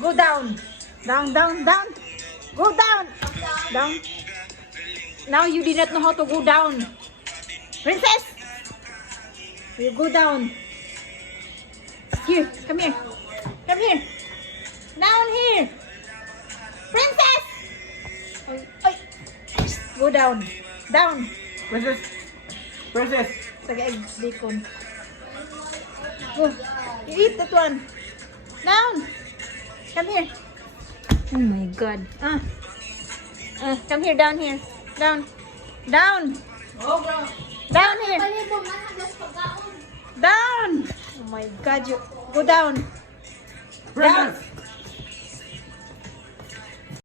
Go down. Down, down, down. Go down. Down. Now you did not know how to go down. Princess! You go down. Here, come here. Come here. Down here. Princess! Oy, oy. Go down. Down. Princess! Princess! Taga-egg bacon. Go. You eat that one. Down. Come here. Oh my God. Come here, down here. Down. Down. Down here. Down. Oh my God. You go down. Princess! Down.